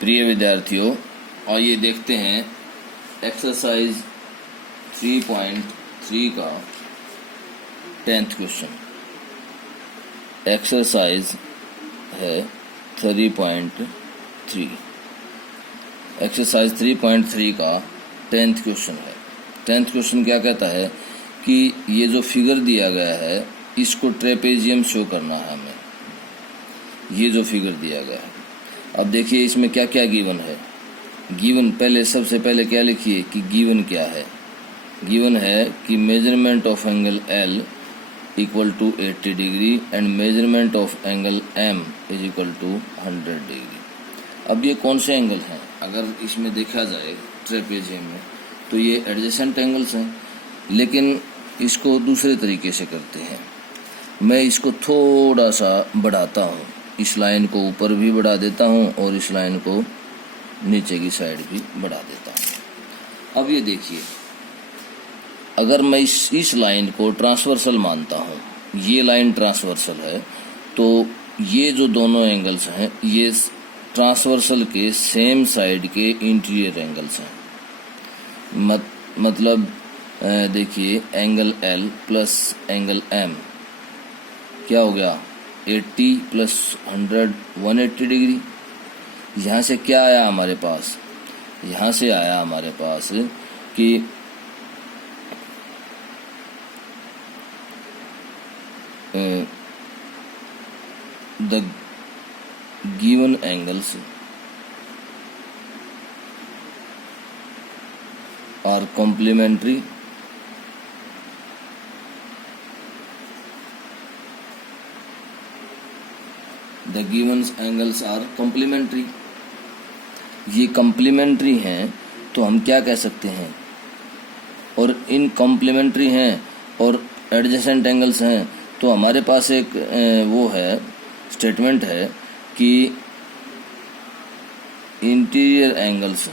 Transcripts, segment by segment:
प्रिय विद्यार्थियों, आइए देखते हैं एक्सरसाइज 3.3 का 10th क्वेश्चन। एक्सरसाइज है 3.3। एक्सरसाइज 3.3 का 10th क्वेश्चन है। 10th क्वेश्चन क्या कहता है कि ये जो फिगर दिया गया है इसको ट्रेपेजियम शो करना है हमें। ये जो फिगर दिया गया है, अब देखिए इसमें क्या क्या गिवन है। गिवन पहले सबसे पहले क्या लिखिए कि गिवन क्या है। गिवन है कि measurement of angle L equal to 80 degree and measurement of angle M is equal to 100 degree. अब ये कौन से एंगल हैं? अगर इसमें देखा जाए ट्रेपेजियम में तो ये एडजेसेंट एंगल्स हैं, लेकिन इसको दूसरे तरीके से करते हैं। मैं इसको थोड़ा सा बढ़ाता हूँ, इस लाइन को ऊपर भी बढ़ा देता हूँ और इस लाइन को नीचे की साइड भी बढ़ा देता हूँ। अब ये देखिए, अगर मैं इस लाइन को ट्रांसवर्सल मानता हूँ, ये लाइन ट्रांसवर्सल है, तो ये जो दोनों एंगल्स हैं ये ट्रांसवर्सल के सेम साइड के इंटीरियर एंगल्स हैं। मतलब देखिए angle L plus angle M क्या हो गया? 80 प्लस 100 180 डिग्री। यहाँ से क्या आया हमारे पास? यहाँ से आया हमारे पास कि the given angles are complementary the given angles are complementary. ये कॉम्प्लीमेंट्री हैं तो हम क्या कह सकते हैं, और इन कॉम्प्लीमेंट्री हैं और एडजेसेंट एंगल्स हैं, तो हमारे पास एक वो है स्टेटमेंट है कि interior angles,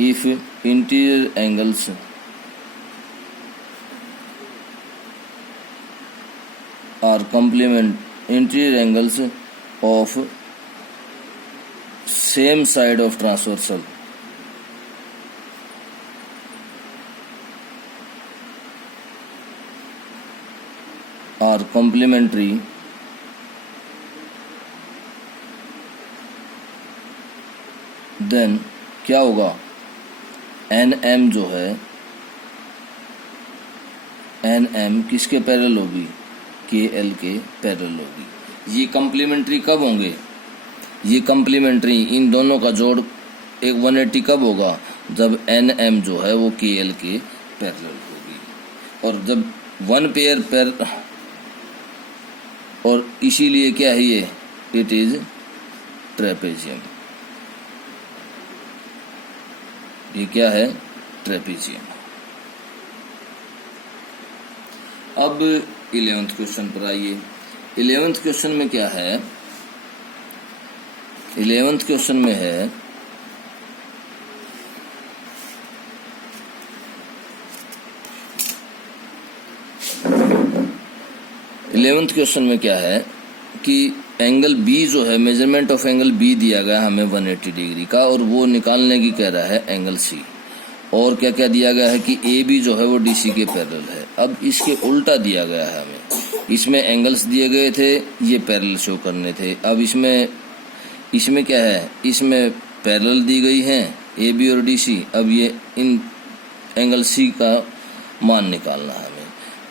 if interior angles are complement interior angles of same side of transversal are complementary then क्या होगा? NM जो है, NM किसके पैरेलल होगी? KL के पैरेलल होगी। ये कॉम्प्लीमेंट्री कब होंगे? ये कॉम्प्लीमेंट्री इन दोनों का जोड़ एक 180 कब होगा? जब NM जो है वो KL के पैरेलल होगी। और जब वन पेयर और इसीलिए क्या है ये? It is trapezium. ये क्या है? ट्रेपेजियम। अब 11th क्वेश्चन पर आइए। 11th क्वेश्चन में क्या है? 11th क्वेश्चन में है क्वेश्चन में क्या है कि एंगल B जो है, मेजरमेंट ऑफ एंगल B दिया गया हमें 180 डिग्री का, और वो निकालने की कह रहा है एंगल C। और क्या क्या दिया गया है कि AB जो है वो DC के पैरेलल है। अब इसके उल्टा दिया गया है हमें। इसमें एंगल्स दिए गए थे, ये पैरेलल शो करने थे। अब इसमें क्या है? इसमें पैरेलल दी गई हैं AB और DC। अब ये इन एंगल C का मान निकालना है हमें।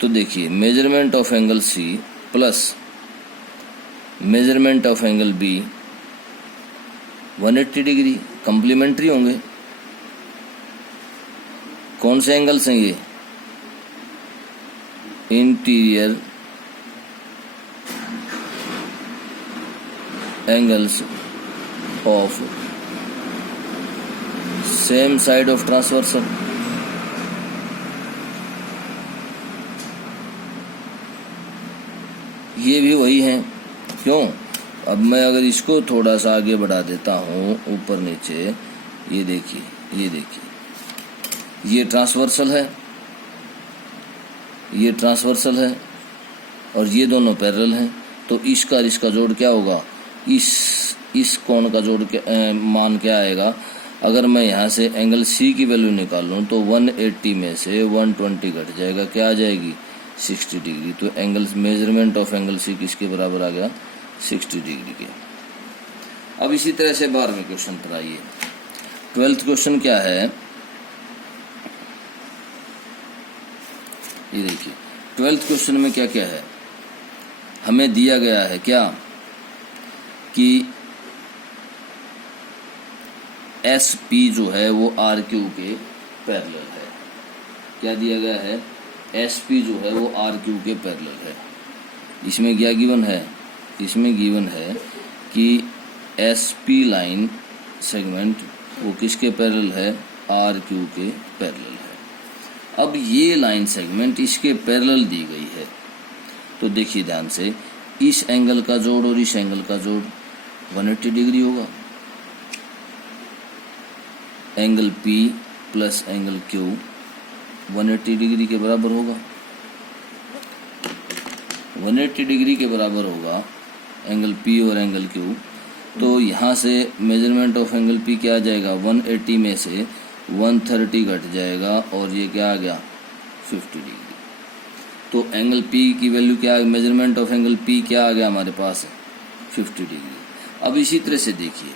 तो देखिए, measurement of angle C plus measurement of angle B 180 degree complementary होंगे। कौन से एंगल्स हैं ये? Interior angles of same side of transversal. ये भी वही हैं। क्यों? अब मैं अगर इसको थोड़ा सा आगे बढ़ा देता हूँ ऊपर नीचे, ये देखिए, ये ट्रांसवर्सल है, ये ट्रांसवर्सल है और ये दोनों पैरेलल हैं, तो इसका जोड़ क्या होगा? इस कोण का जोड़ मान क्या आएगा। अगर मैं यहाँ से एंगल सी की वैल्यू निकालूं तो 180 में से 120 घट जाएगा, क्या आ जाएगी 60 डिग्री। तो angle measurement of angle C किसके बराबर आ गया 60 डिग्री के। अब इसी तरह से 12वें क्वेश्चन पर आइए। 12th क्वेश्चन क्या है, ये देखिए 12th क्वेश्चन में क्या क्या है, हमें दिया गया है क्या कि एस पी जो है वो आर क्यू के पैरेलल है। क्या दिया गया है, एस पी जो है वो आर क्यू के पैरेलल है। इसमें क्या गिवन है, इसमें गिवन है कि एस पी लाइन सेगमेंट वो किसके पैरेलल है, आर क्यू के पैरेलल है। अब ये लाइन सेगमेंट इसके पैरेलल दी गई है, तो देखिए ध्यान से, इस एंगल का जोड़ और इस एंगल का जोड़ 180 डिग्री होगा। Angle P plus angle Q 180 degree के बराबर होगा, 180 डिग्री के बराबर होगा एंगल P और एंगल Q। तो यहाँ से मेजरमेंट ऑफ एंगल P क्या आ जाएगा, 180 में से 130 घट जाएगा और ये क्या आ गया 50 डिग्री। तो एंगल P की वैल्यू क्या, मेजरमेंट ऑफ एंगल P क्या आ गया हमारे पास 50 डिग्री। अब इसी तरह से देखिए,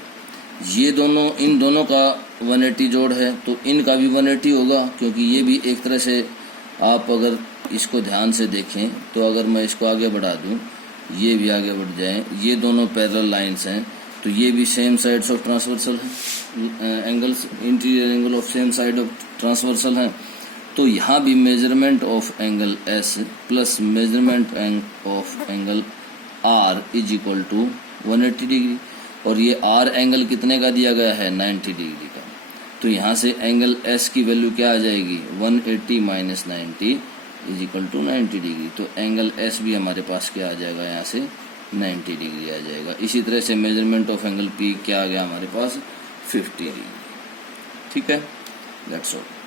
ये दोनों, इन दोनों का 180 जोड़ है तो इनका भी 180 होगा, क्योंकि ये भी एक तरह से आप अगर इसको ध्यान से देखें तो अगर मैं इसको आगे बढ़ा दूं, ये भी आगे बढ़ जाएं, ये दोनों पैरेलल लाइंस हैं, तो ये भी सेम साइड्स ऑफ ट्रांसवर्सल हैं, angles interior angle of same side of transversal हैं। तो यहाँ भी measurement of angle S plus measurement of angle R is equal to 180 degree, और ये R एंगल कितने का दिया गया है 90 डिग्री का। तो यहाँ से एंगल S की वैल्यू क्या आ जाएगी, 180 minus 90 is equal to 90 degree. तो एंगल S भी हमारे पास क्या आ जाएगा, यहाँ से 90 डिग्री आ जाएगा। इसी तरह से मेजरमेंट ऑफ एंगल P क्या आ गया हमारे पास 50 डिग्री। ठीक है, दैट्स ऑल।